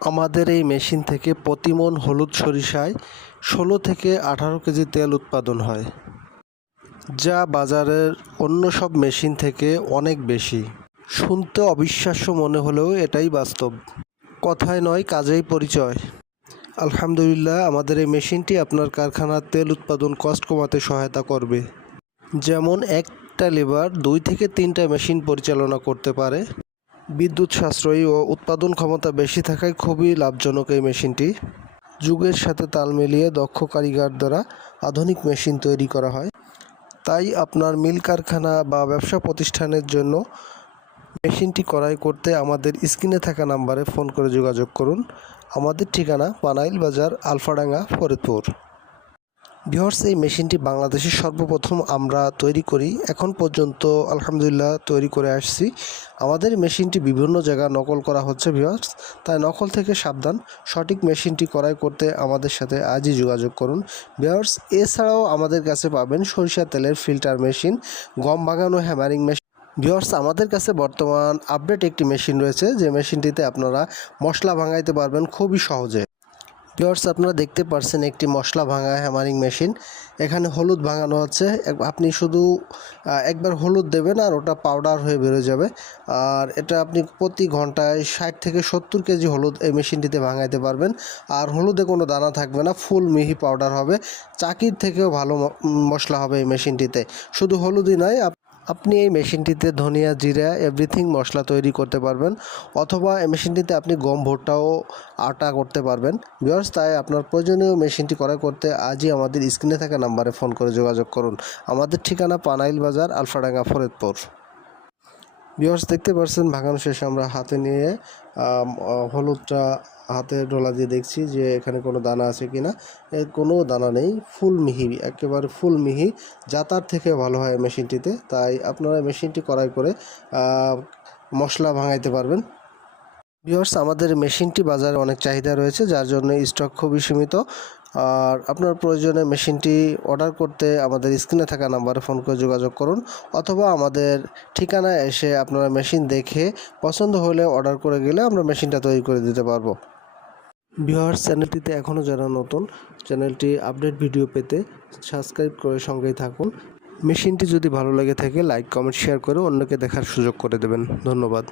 আমাদের এই মেশিন থেকে প্রতি মণ হলুদ সরিষায় ১৬ থেকে ১৮ কেজি তেল উৎপাদন হয়, যা বাজারের অন্য সব মেশিন থেকে অনেক বেশি। শুনতে অবিশ্বাস্য মনে হলেও এটাই বাস্তব। কথায় নয়, কাজেই পরিচয়। আলহামদুলিল্লাহ, আমাদের এই মেশিনটি আপনার কারখানার তেল উৎপাদন কষ্ট কমাতে সহায়তা করবে। যেমন একটা লেবার ২ থেকে ৩টা মেশিন পরিচালনা করতে পারে। বিদ্যুৎ সাশ্রয়ী ও উৎপাদন ক্ষমতা বেশি থাকায় খুবই লাভজনক এই মেশিনটি। যুগের সাথে তাল মিলিয়ে দক্ষ কারিগর দ্বারা আধুনিক মেশিন তৈরি করা হয়। তাই আপনার মিল কারখানা বা ব্যবসা প্রতিষ্ঠানের জন্য মেশিনটি ক্রয় করতে আমাদের স্ক্রিনে থাকা নাম্বারে ফোন করে যোগাযোগ করুন। আমাদের ঠিকানা পানাইল বাজার, আলফাডাঙ্গা, ফরিদপুর। ভিউয়ার্স, এই মেশিনটি বাংলাদেশে সর্বপ্রথম আমরা তৈরি করি। এখন পর্যন্ত আলহামদুলিল্লাহ তৈরি করে আসছি। আমাদের মেশিনটি বিভিন্ন জায়গায় নকল করা হচ্ছে ভিউয়ার্স, তাই নকল থেকে সাবধান। সঠিক মেশিনটি ক্রয় করতে আমাদের সাথে আজই যোগাযোগ করুন ভিউয়ার্স। এছাড়াও আমাদের কাছে পাবেন সরিষা তেলের ফিল্টার মেশিন, গম ভাঙানো হ্যামারিং মেশিন। ভিউয়ার্স, আমাদের কাছে বর্তমান আপডেট একটি মেশিন রয়েছে, যে মেশিনটিতে আপনারা মশলা ভাঙাইতে পারবেন খুবই সহজে। ভিউয়ার্স, আপনারা দেখতে পাচ্ছেন একটি মশলা ভাঙা হ্যামারিং মেশিন। এখানে হলুদ ভাঙানো হচ্ছে। আপনি শুধু একবার হলুদ দেবেন আর ওটা পাউডার হয়ে বেরোয় যাবে। আর এটা আপনি প্রতি ঘন্টায় ৬০ থেকে ৭০ কেজি হলুদ এই মেশিনটিতে ভাঙাইতে পারবেন। আর হলুদে কোনো দানা থাকবে না, ফুল মিহি পাউডার হবে। চাকির থেকেও ভালো মশলা হবে এই মেশিনটিতে। শুধু হলুদই নয়, আপনি এই মেশিনটিতে ধনিয়া, জিরা, এভরিথিং মশলা তৈরি করতে পারবেন, অথবা এই মেশিনটিতে আপনি গম, ভুট্টাও আটা করতে পারবেন ভিউয়ার্স। তাই আপনার প্রয়োজনীয় মেশিনটি ক্রয় করতে আজই আমাদের স্ক্রিনে থাকা নাম্বারে ফোন করে যোগাযোগ করুন। আমাদের ঠিকানা পানাইল বাজার, আলফাডাঙ্গা, ফরিদপুর। ভিউয়ার্স, দেখতে পাচ্ছেন ভাঙানো শেষে আমরা হাতে নিয়ে হলুদটা হাতে ডলা দিয়ে দেখছি যে এখানে কোনো দানা আছে কি না। কোনো দানা নেই, ফুল মিহি, একেবারে ফুল মিহি। যাতার থেকে ভালো হয় মেশিনটিতে। তাই আপনারা মেশিনটি ক্রয় করে মশলা ভাঙাইতে পারবেন। ভিউয়ার্স, আমাদের মেশিনটি বাজারে অনেক চাহিদা রয়েছে, যার জন্য স্টক খুবই সীমিত। আর আপনার প্রয়োজনে মেশিনটি অর্ডার করতে আমাদের স্ক্রিনে থাকা নাম্বারে ফোন করে যোগাযোগ করুন, অথবা আমাদের ঠিকানায় এসে আপনারা মেশিন দেখে পছন্দ হলে অর্ডার করে গেলে আমরা মেশিনটা তৈরি করে দিতে পারবো। ভিউয়ার্স, চ্যানেলটিতে এখনও যারা নতুন, চ্যানেলটি আপডেট ভিডিও পেতে সাবস্ক্রাইব করে সঙ্গেই থাকুন। মেশিনটি যদি ভালো লেগে থাকে লাইক, কমেন্ট, শেয়ার করে অন্যকে দেখার সুযোগ করে দেবেন। ধন্যবাদ।